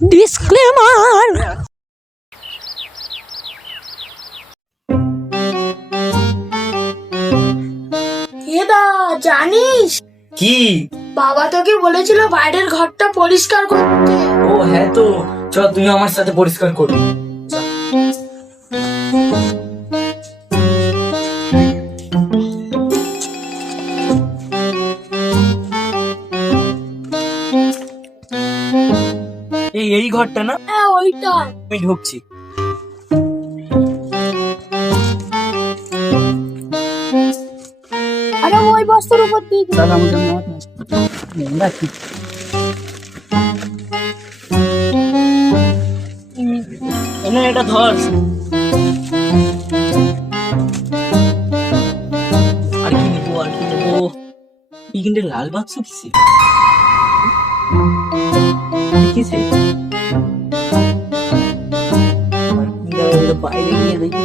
Disclaimer এদা জানিস? কি? বাবা তোকে বলেছিল বাইরের ঘরটা পরিষ্কার করতে। ও হ্যাঁ তো চল তুই আমার সাথে পরিষ্কার করবি। ঘরটা না? হ্যাঁ ওইটা। আমি ঢুকছি। আরে ওই বস্তার উপর দিয়ে দে। তাহলে আমাদের মত রাখি। এনে এটা ধর। আর কি নেব আর কি নেব? এই কিন্তু লাল বাক্স কিসে কিসে দাঁড়াও, এটা বাইরে নিয়ে দেখি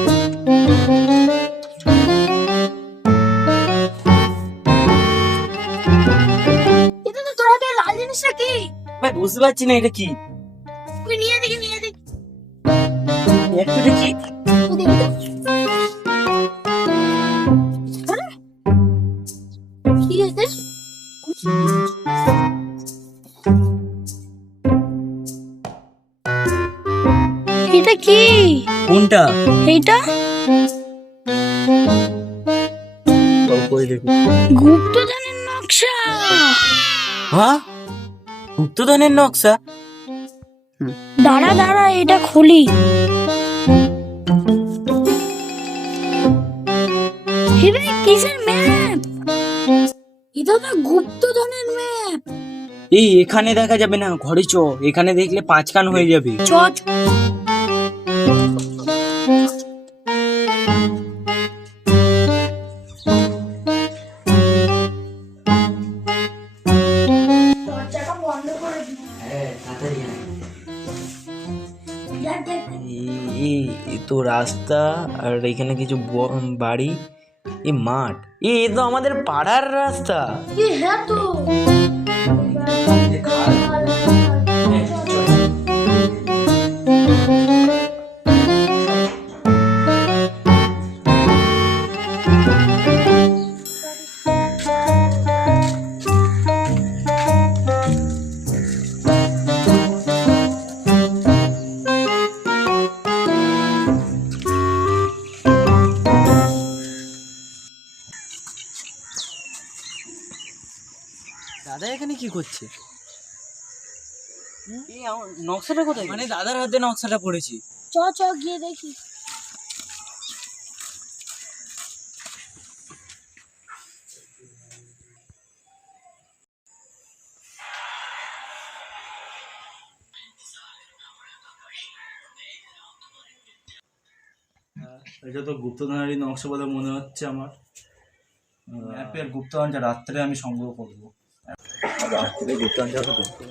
এটা তো তোর হাতে লাল জিনিসটা কি ভাই বুঝতে পারছি না এটা কি তুই নিয়ে দেখি নিয়ে দেখি একটু দেখি তুই দেখি গুপ্তধনের নকশা। হ্যাঁ? গুপ্তধনের নকশা? দাঁড়া দাঁড়া এটা খুলি। কিসের ম্যাপ? এটা তো গুপ্তধনের ম্যাপ। এই এখানে দেখা যাবে না ঘরে চ। এখানে দেখলে পাঁচ কান হয়ে যাবে। চ রাস্তা আর এখানে কিছু বাড়ি এ মাঠ। এ তো আমাদের পাড়ার রাস্তা। হ্যাঁ তো। দাদা এখানে কি করছে? এই আমার নকশাটা কোথায় মানে দাদার হাতে নকশাটা পড়েছি। চ চ গিয়ে দেখি। এটা তো গুপ্তধনেরই নকশা বলে মনে হচ্ছে আমার। ম্যাপের গুপ্তধনটা রাত্রে আমি সংগ্রহ করব। রাত্রে গুপ্তধনটা হবে আপনি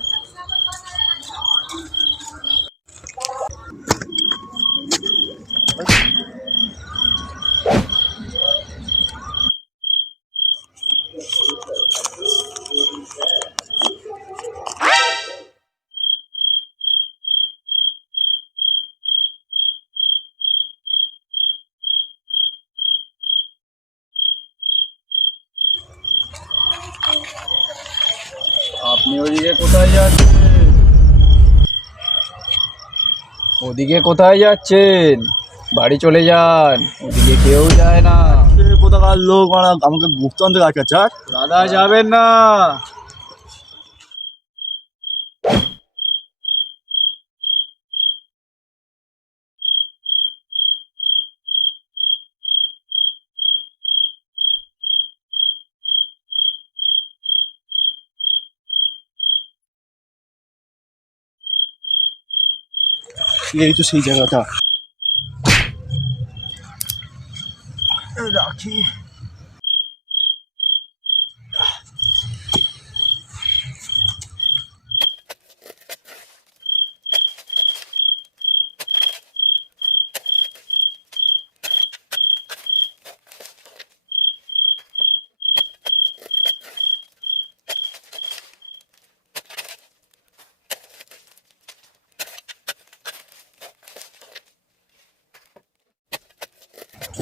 ওদিকে কোথায় যাচ্ছেন? ওদিকে কোথায় যাচ্ছেন? বাড়ি চলে যান। ওদিকে কেউ যায় না। কোথাকার লোক আমাকে গুপ্ত রাখা দাদা যাবেন না। এই তো সেই জায়গাটা। রাখি।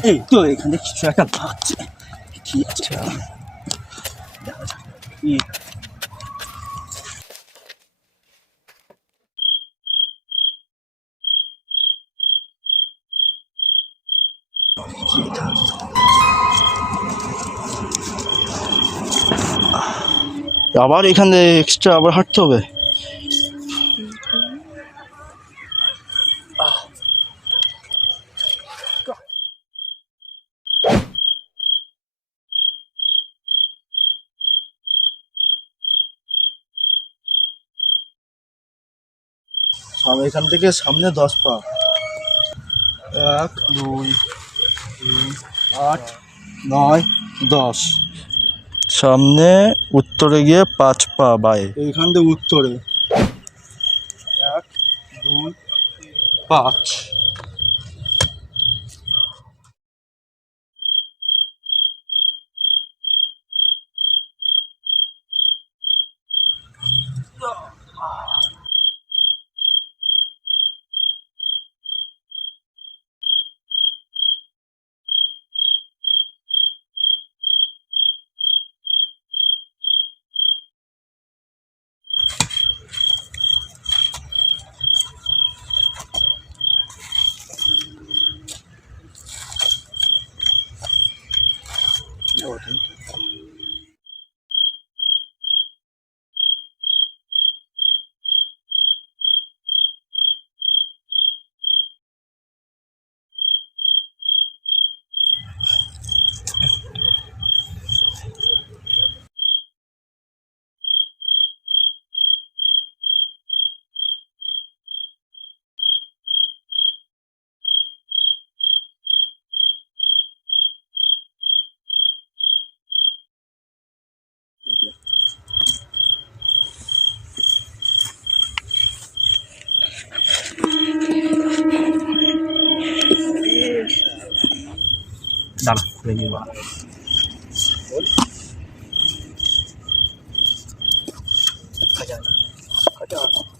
এই তো এখানে কিছু একটা লাগছে কি আছে দেখা যাক। কি কি এটা? আবার এখানে এক্সট্রা আবার হাঁটতে হবে এখান থেকে সামনে দশ পা। এক, দুই, তিন, আট, নয়, দশ। সামনে উত্তরে গিয়ে পাঁচ পা, বাই। এইখান থেকে উত্তরে। এক, দুই পাঁচ। Okay. 下了没意思了太了快掉下来了